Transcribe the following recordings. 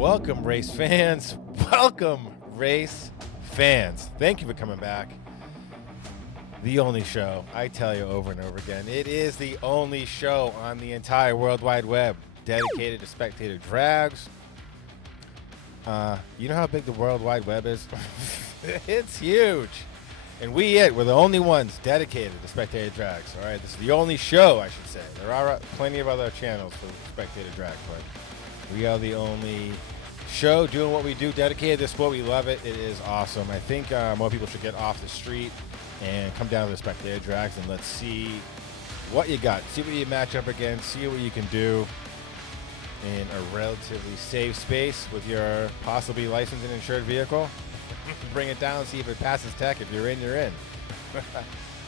Welcome, race fans. Welcome, race fans. Thank you for coming back. The only show, I tell you over and over again, it is the only show on the entire World Wide Web dedicated to spectator drags. You know how big the World Wide Web is? It's huge. And we're the only ones dedicated to spectator drags. All right, this is the only show, I should say. There are plenty of other channels for spectator drag, but we are the only show doing what we do, dedicated to the sport. We love it. It is awesome. I think more people should get off the street and come down to the spectator drags and let's see what you got. See what you match up against. See what you can do in a relatively safe space with your possibly licensed and insured vehicle. Bring it down, see if it passes tech. If you're in, you're in.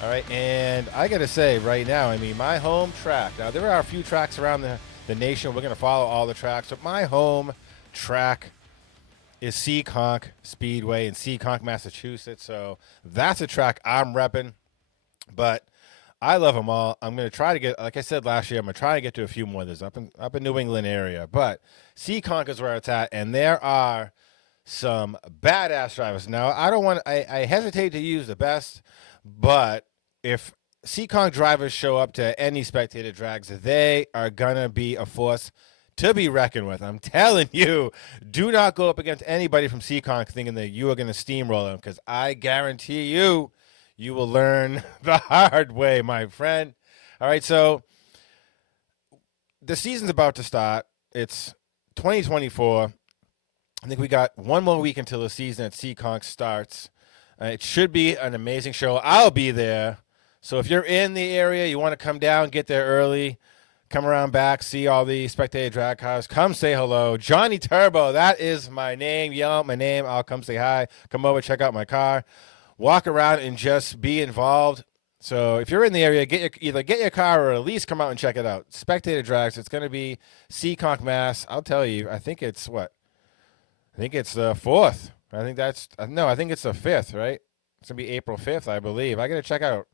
All right, and I got to say right now, I mean, my home track. Now, there are a few tracks around the nation. We're going to follow all the tracks, but my home track is Seekonk Speedway in Seekonk, Massachusetts. So that's a track I'm repping, but I love them all. I'm going to try to get, like I said last year, I'm going to try to get to a few more. There's up in New England area, but Seekonk is where it's at, and there are some badass drivers. Now, I hesitate to use the best, but if Seekonk drivers show up to any spectator drags, they are going to be a force to be reckoned with. I'm telling you, do not go up against anybody from Seekonk thinking that you are going to steamroll them, because I guarantee you, you will learn the hard way, my friend. All right, so the season's about to start. It's 2024. I think we got one more week until the season at Seekonk starts. It should be an amazing show. I'll be there. So if you're in the area, you want to come down, get there early, come around back, see all the spectator drag cars, come say hello. Johnny Turbo, that is my name. Yell out my name. I'll come say hi. Come over, check out my car. Walk around and just be involved. So if you're in the area, either get your car or at least come out and check it out. Spectator drags, it's going to be Seekonk, Mass. I'll tell you, I think it's what? I think it's the 4th. I think it's the 5th, right? It's going to be April 5th, I believe. I got to check out.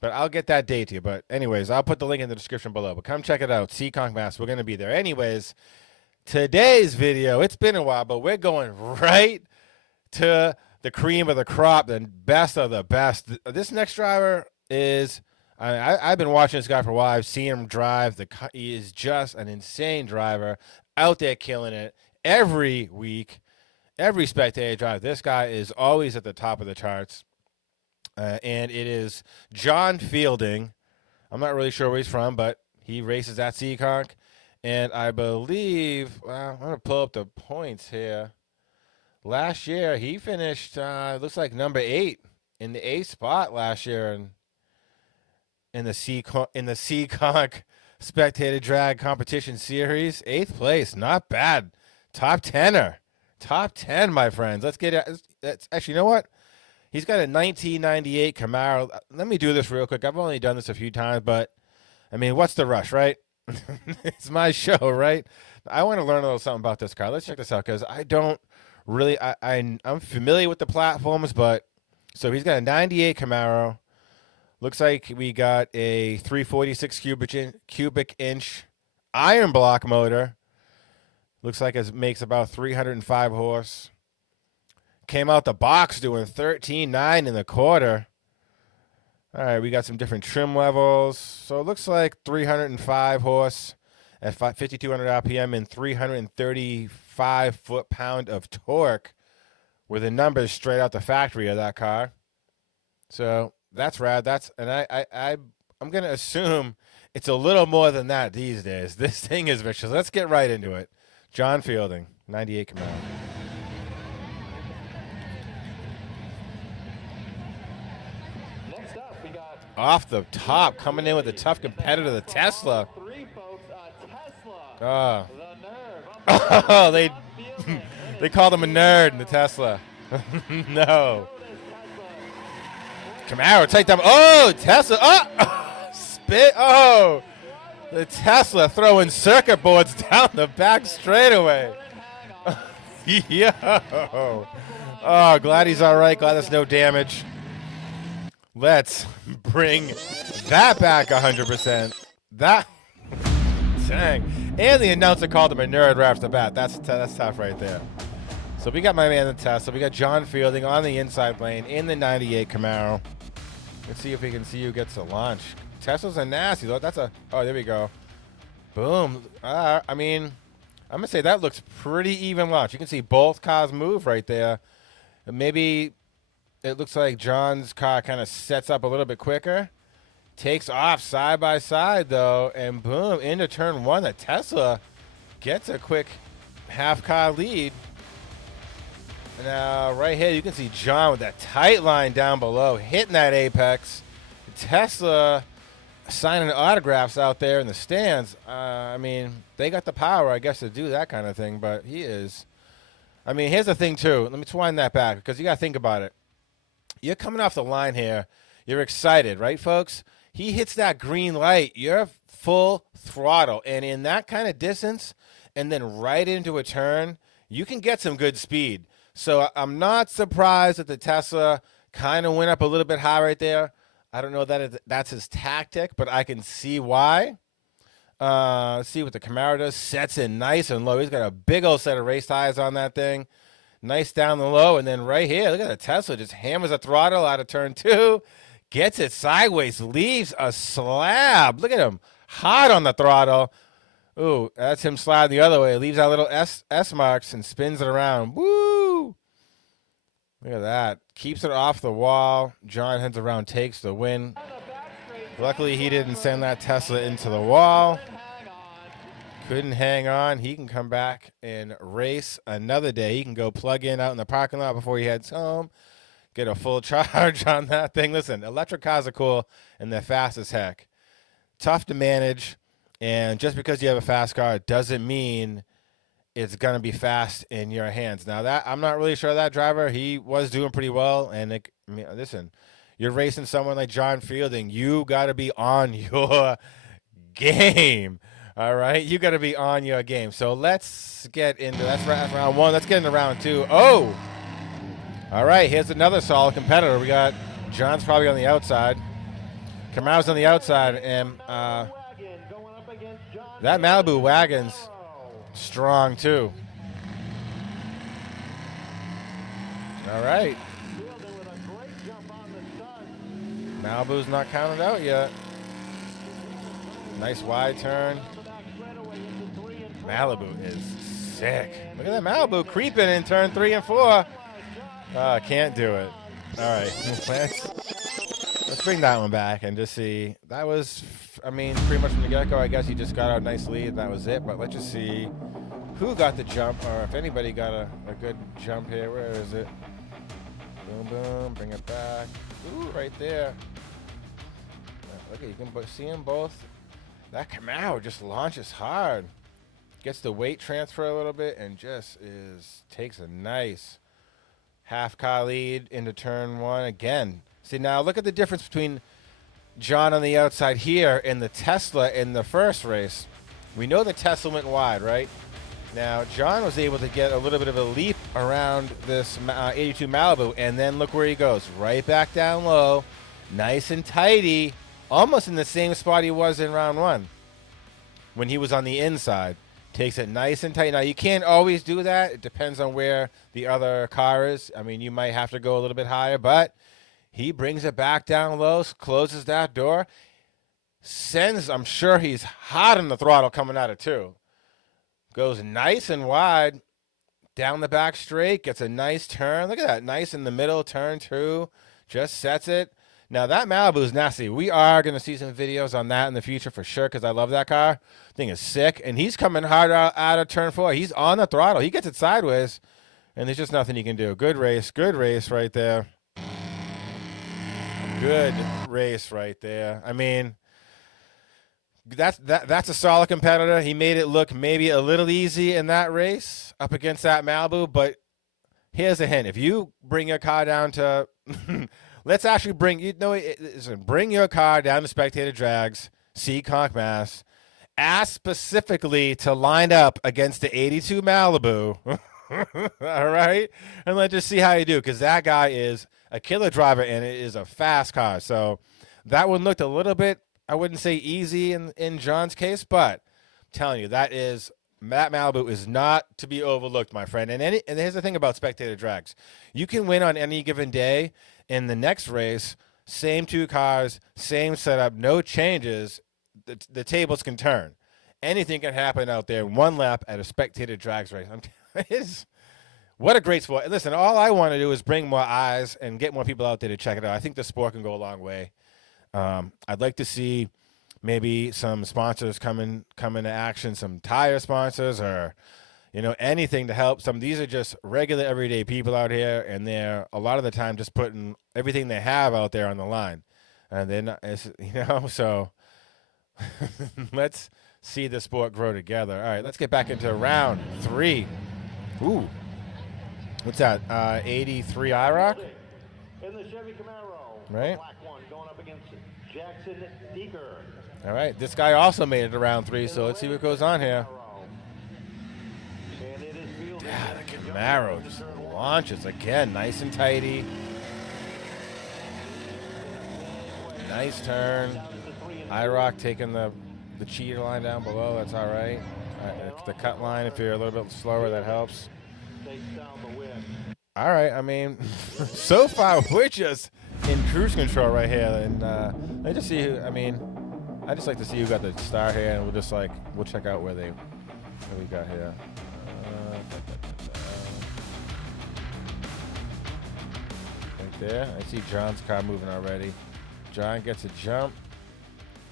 But I'll get that date to you. But anyways, I'll put the link in the description below. But come check it out. Seekonk, Mass. We're going to be there. Anyways, today's video, it's been a while, but we're going right to the cream of the crop, the best of the best. This next driver is, I've been watching this guy for a while. I've seen him drive. He is just an insane driver, out there killing it every week, every spectator drive. This guy is always at the top of the charts. And it is John Fielding. I'm not really sure where he's from, but he races at Seekonk. And I believe, I'm going to pull up the points here. Last year, he finished, looks like number 8 in the 8th spot last year in the Seekonk Spectator Drag Competition Series. 8th place, not bad. Top 10er. Top 10, my friends. Let's get it. Actually, you know what? He's got a 1998 Camaro. Let me do this real quick. I've only done this a few times, but, I mean, what's the rush, right? It's my show, right? I want to learn a little something about this car. Let's check this out, because I don't really, I'm familiar with the platforms, but, so he's got a 98 Camaro. Looks like we got a 346 cubic inch iron block motor. Looks like it makes about 305 horse. Came out the box doing 13.9 in the quarter. All right, we got some different trim levels. So it looks like 305 horse at 5,200 RPM and 335 foot-pound of torque were the numbers straight out the factory of that car. So that's rad. I'm going to assume it's a little more than that these days. This thing is vicious. Let's get right into it. John Fielding, 98 Camaro. Off the top, coming in with a tough competitor, the Tesla. Oh, they called him a nerd in the Tesla. No. Camaro, take them. Oh, Tesla. Oh, spit. Oh, the Tesla throwing circuit boards down the back straightaway. Yo. Oh, glad he's all right. Glad there's no damage. Let's bring that back 100%. That Dang. And the announcer called him a nerd right off the bat. That's tough right there. So we got my man in the Tesla. We got John Fielding on the inside lane in the 98 Camaro. Let's see if we can see who gets the launch. Teslas are nasty, though. Oh, there we go. Boom. I mean, I'm going to say that looks pretty even launch. You can see both cars move right there. Maybe it looks like John's car kind of sets up a little bit quicker. Takes off side by side, though, and boom, into turn one. The Tesla gets a quick half-car lead. Now, right here, you can see John with that tight line down below, hitting that apex. Tesla signing autographs out there in the stands. I mean, they got the power, I guess, to do that kind of thing, but he is. I mean, here's the thing, too. Let me wind that back, because you got to think about it. You're coming off the line here. You're excited, right, folks? He hits that green light. You're full throttle, and in that kind of distance, and then right into a turn, you can get some good speed. So I'm not surprised that the Tesla kind of went up a little bit high right there. I don't know that that's his tactic, but I can see why. Let's see what the Camaro does. Sets in nice and low. He's got a big old set of race tires on that thing. Nice down the low. And then right here, look at the Tesla. Just hammers a throttle out of turn two. Gets it sideways. Leaves a slab. Look at him. Hot on the throttle. Ooh, that's him sliding the other way. Leaves that little S marks and spins it around. Woo! Look at that. Keeps it off the wall. John heads around, takes the win. Luckily, he didn't send that Tesla into the wall. Couldn't hang on. He can come back and race another day. He can go plug in out in the parking lot before he heads home. Get a full charge on that thing. Listen, electric cars are cool, and they're fast as heck. Tough to manage. And just because you have a fast car doesn't mean it's going to be fast in your hands. Now, that I'm not really sure that driver. He was doing pretty well. And, listen, you're racing someone like John Fielding. You got to be on your game. All right? You got to be on your game. So let's get into that's round one. Let's get into round two. Oh! All right, here's another solid competitor. We got John's probably on the outside. Camaro's on the outside. And that Malibu wagon's strong, too. All right. Malibu's not counted out yet. Nice wide turn. Malibu is sick. Look at that Malibu creeping in turn 3 and 4. Can't do it. All right. Let's bring that one back and just see. That was, pretty much from the get-go, I guess he just got out a nice lead and that was it. But let's just see who got the jump or if anybody got a good jump here. Where is it? Boom, boom. Bring it back. Ooh, right there. Look, you can see them both. That Camaro just launches hard. Gets the weight transfer a little bit and just takes a nice half-car lead into turn one again. See, now look at the difference between John on the outside here and the Tesla in the first race. We know the Tesla went wide, right? Now, John was able to get a little bit of a leap around this 82 Malibu, and then look where he goes. Right back down low, nice and tidy, almost in the same spot he was in round one when he was on the inside. Takes it nice and tight. Now, you can't always do that. It depends on where the other car is. You might have to go a little bit higher, but he brings it back down low, closes that door, I'm sure he's hot on the throttle coming out of two. Goes nice and wide, down the back straight, gets a nice turn. Look at that, nice in the middle, turn two, just sets it. Now, that Malibu is nasty. We are going to see some videos on that in the future for sure because I love that car. Thing is sick, and he's coming hard out of turn four. He's on the throttle. He gets it sideways, and there's just nothing he can do. Good race right there. Good race right there. That's a solid competitor. He made it look maybe a little easy in that race up against that Malibu, but here's a hint. If you bring your car down to let's actually bring your car down to Spectator Drags, seekonk, Mass. Ask specifically to line up against the 82 Malibu. All right? And let's just see how you do, because that guy is a killer driver, and it is a fast car. So that one looked a little bit, I wouldn't say easy in John's case, but telling you, that Malibu is not to be overlooked, my friend. And here's the thing about Spectator drags. You can win on any given day. In the next race, same 2 cars, same setup, no changes. The tables can turn. Anything can happen out there in 1 lap at a Spectator drags race. What a great sport. Listen, all I want to do is bring more eyes and get more people out there to check it out. I think the sport can go a long way. I'd like to see maybe some sponsors come into action, some tire sponsors or, anything to help. These are just regular everyday people out here, and they're a lot of the time just putting everything they have out there on the line. And they're not, so let's see the sport grow together. All right, let's get back into round 3. Ooh. What's that? 83 IROC? In the Chevy Camaro. Right. Black one going up against Jackson Deeker. All right. This guy also made it to round 3, so let's see what goes on here. Yeah, the Camaro just launches again, nice and tidy. Nice turn. IROC taking the cheater line down below. That's all right. The cut line, if you're a little bit slower, that helps. All right, I mean, so far we're just in cruise control right here, and I just see I just like to see who got the star here, and we'll check out what we got here. Right there, I see John's car moving already. John gets a jump.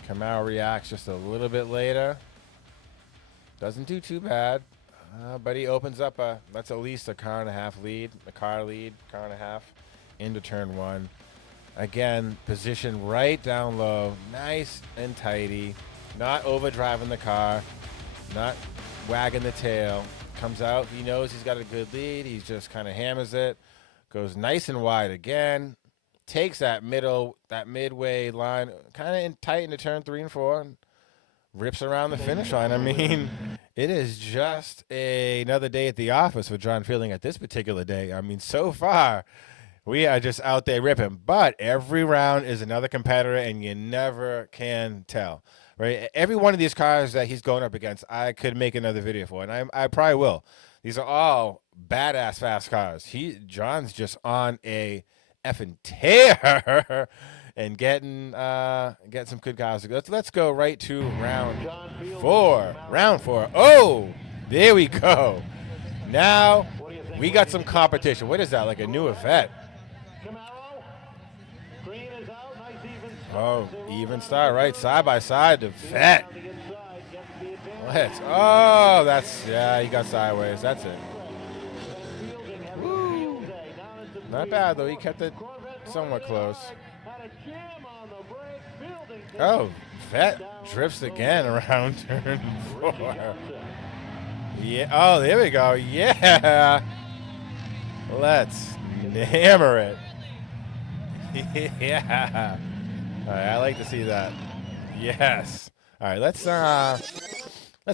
Camaro reacts just a little bit later. Doesn't do too bad. But he opens up that's at least a car and a half lead, car and a half into turn 1. Again, position right down low, nice and tidy, not overdriving the car, not wagging the tail. Comes out, he knows he's got a good lead, he just kind of hammers it, goes nice and wide again, takes that midway line, kind of tight into turn 3 and 4, and rips around the finish line. I mean, it is just another day at the office for John Fielding at this particular day. I mean, so far, we are just out there ripping. But every round is another competitor, and you never can tell, right? Every one of these cars that he's going up against, I could make another video for, and I probably will. These are all badass fast cars. John's just on a effing tear. And getting some good guys. Let's go right to round 4. Round 4. Oh, there we go. Now we got some competition. What is that? Like a new Corvette? Oh, even start right side by side. The Vet. He got sideways. That's it. Woo. Not bad though. He kept it somewhat close. Oh, Vet drifts again around turn 4. Yeah. Oh, there we go. Yeah. Let's hammer it. Yeah. All right, I like to see that. Yes. All right, let's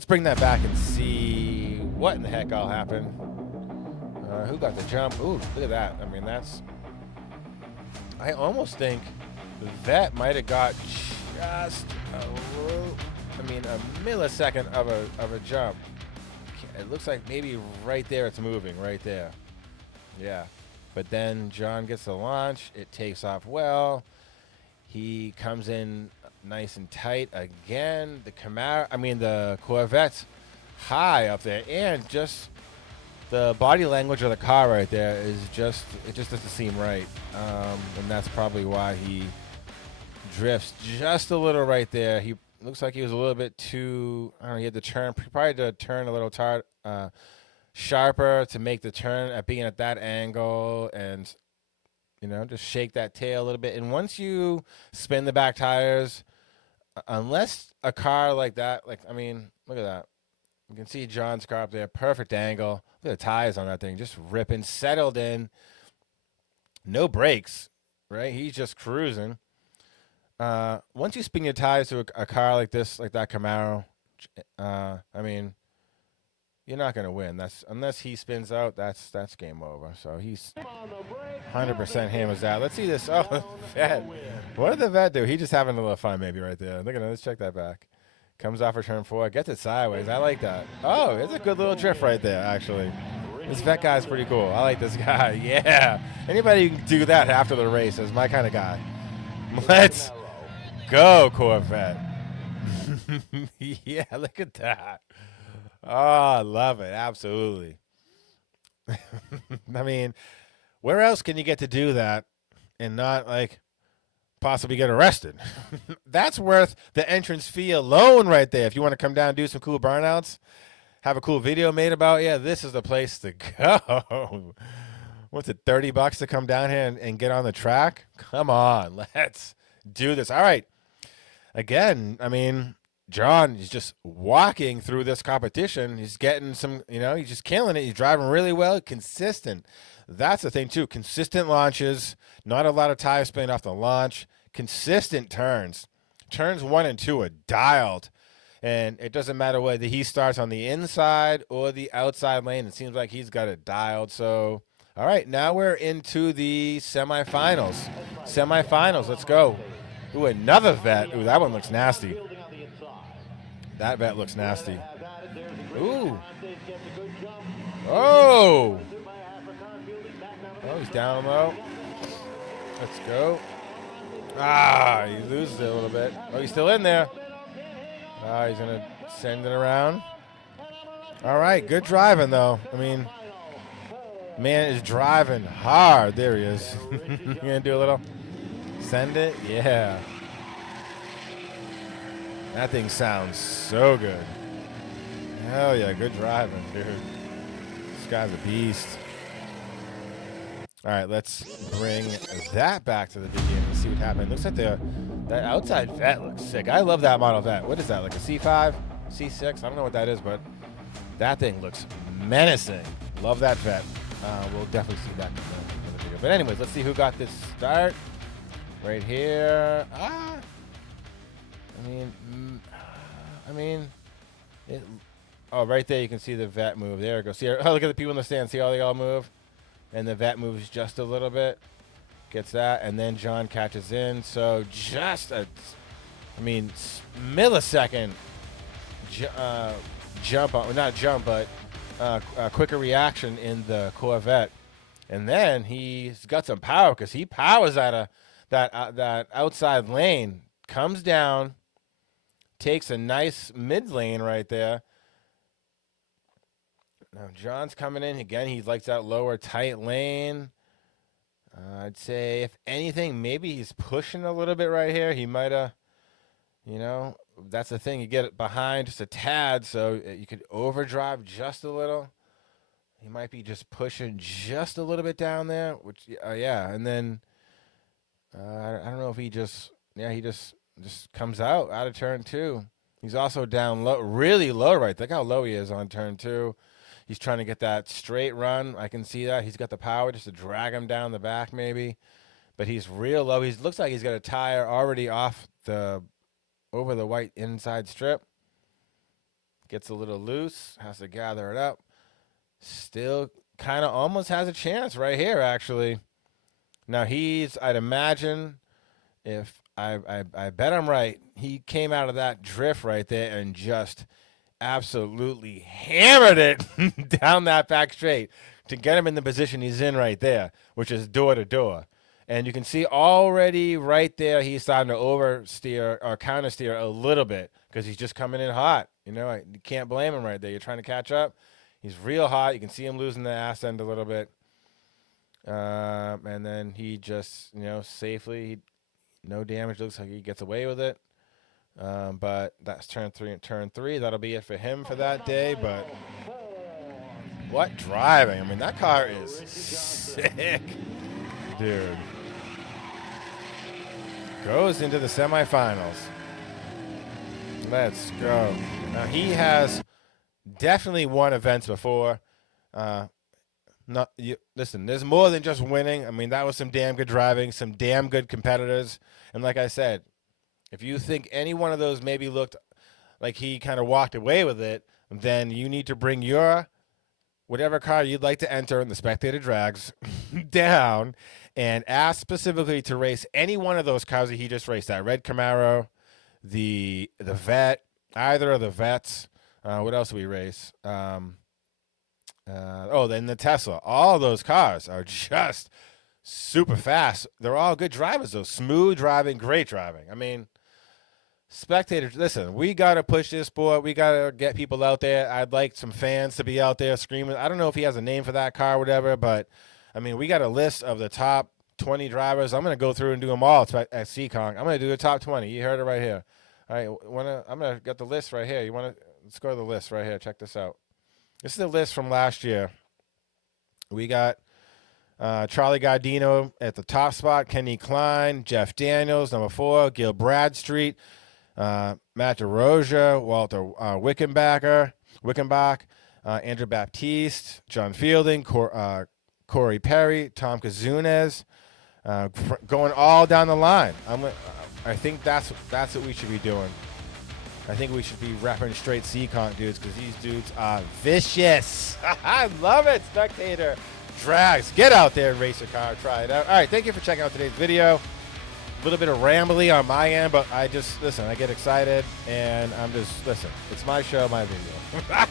bring that back and see what in the heck all happened. Who got the jump? Ooh, look at that. I mean, I almost think the Vet might have got just a millisecond of a jump. It looks like maybe right there it's moving, right there. Yeah. But then John gets the launch. It takes off well. He comes in nice and tight again. The Corvette's high up there, and just the body language of the car right there it just doesn't seem right. And that's probably why he drifts just a little right there. He looks like he was a little bit too, he had to turn, probably to turn a little sharper to make the turn at being at that angle, and just shake that tail a little bit. And once you spin the back tires, unless a car like that, look at that. You can see John's car up there, perfect angle. Look at the tires on that thing, just ripping, settled in, no brakes, right? He's just cruising. Once you spin your tires to a car like this, like that Camaro, you're not gonna win. Unless he spins out, that's game over. So he's 100% hammers out. Let's see this. Oh, Vet. What did the Vet do? He just having a little fun maybe right there. Look at that. Let's check that back. Comes off for turn 4. Gets it sideways. I like that. Oh, it's a good little drift right there, actually. This vet guy's pretty cool. I like this guy. Yeah. Anybody who can do that after the race is my kind of guy. Let's go, Corvette. Yeah, look at that. Oh, I love it. Absolutely. I mean, where else can you get to do that and not, like, possibly get arrested? That's worth the entrance fee alone right there. If you want to come down and do some cool burnouts, have a cool video made about, yeah, this is the place to go. What's it, $30 to come down here and get on the track? Come on, let's do this. All right. Again, I mean, John is just walking through this competition. He's getting some, he's just killing it. He's driving really well, consistent. That's the thing, too. Consistent launches, not a lot of tire spin off the launch, consistent turns. Turns 1 and 2 are dialed. And it doesn't matter whether he starts on the inside or the outside lane. It seems like he's got it dialed. So, all right, now we're into the semifinals. Semifinals, let's go. Ooh, another vet. Ooh, that one looks nasty. That vet looks nasty. Ooh. Oh. Oh, he's down low. Let's go. Ah, he loses it a little bit. Oh, he's still in there. He's going to send it around. All right, good driving, though. I mean, man is driving hard. There he is. You going to do a little? Send it? Yeah. That thing sounds so good. Hell yeah, good driving, dude. This guy's a beast. All right, let's bring that back to the beginning and see what happened. Looks like that outside vet looks sick. I love that model vet. What is that, like a C5, C6? I don't know what that is, but that thing looks menacing. Love that vet. We'll definitely see that in the video. But anyways, let's see who got this start. Right here. Right there you can see the vet move. There it goes. See, look at the people in the stand. See how they all move? And the vet moves just a little bit. Gets that, and then John catches in. So just millisecond quicker reaction in the Corvette. And then he's got some power because he powers out of that outside lane, comes down, takes a nice mid lane right there. Now John's coming in again. He likes that lower tight lane. I'd say if anything, maybe he's pushing a little bit right here. He might have, that's the thing. You get it behind just a tad, so you could overdrive just a little. He might be just pushing just a little bit down there, which, yeah. And then I don't know if he just comes out of turn 2. He's also down low, really low right. Look how low he is on turn 2. He's trying to get that straight run. I can see that. He's got the power just to drag him down the back maybe. But he's real low. He looks like he's got a tire already off over the white inside strip. Gets a little loose. Has to gather it up. Still kind of almost has a chance right here, actually. Now I'd imagine, if I bet I'm right, he came out of that drift right there and just absolutely hammered it down that back straight to get him in the position he's in right there, which is door to door. And you can see already right there he's starting to oversteer or countersteer a little bit because he's just coming in hot. You can't blame him right there. You're trying to catch up. He's real hot. You can see him losing the ass end a little bit. And then he just, safely, no damage. Looks like he gets away with it. But that's turn 3 and turn 3. That'll be it for him for that day. But what driving? I mean, that car is sick, dude. Goes into the semifinals. Let's go. Now, he has definitely won events before. Listen, there's more than just winning. I mean, that was some damn good driving, some damn good competitors. And like I said, if you think any one of those maybe looked like he kind of walked away with it, then you need to bring your whatever car you'd like to enter in the Spectator Drags down and ask specifically to race any one of those cars that he just raced. That red Camaro, the Vet, either of the Vets. What else do we race? Then the Tesla. All those cars are just super fast. They're all good drivers, though. Smooth driving, great driving. I mean, Spectator, listen, we got to push this sport. We got to get people out there. I'd like some fans to be out there screaming. I don't know if he has a name for that car or whatever, but, I mean, we got a list of the top 20 drivers. I'm going to go through and do them all at seekonk. I'm going to do the top 20. You heard it right here. All right, I'm going to get the list right here. Let's go to the list right here. Check this out. This is the list from last year. We got Charlie Gardino at the top spot, Kenny Klein, Jeff Daniels, number 4, Gil Bradstreet, Matt DeRosia, Walter Wickenbach, Andrew Baptiste, John Fielding, Corey Perry, Tom Kazunas, going all down the line. I think that's what we should be doing. I think we should be repping straight seekonk dudes because these dudes are vicious. I love it, Spectator. Drags. Get out there and race your car. Try it out. All right, thank you for checking out today's video. A little bit of rambly on my end, but I get excited, and it's my show, my video.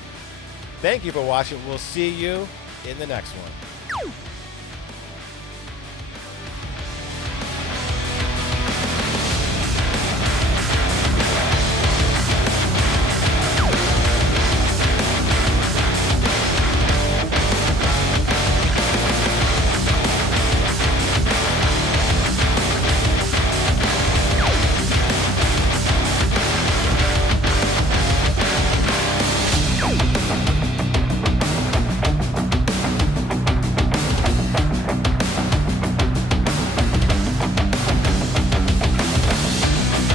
Thank you for watching. We'll see you in the next one.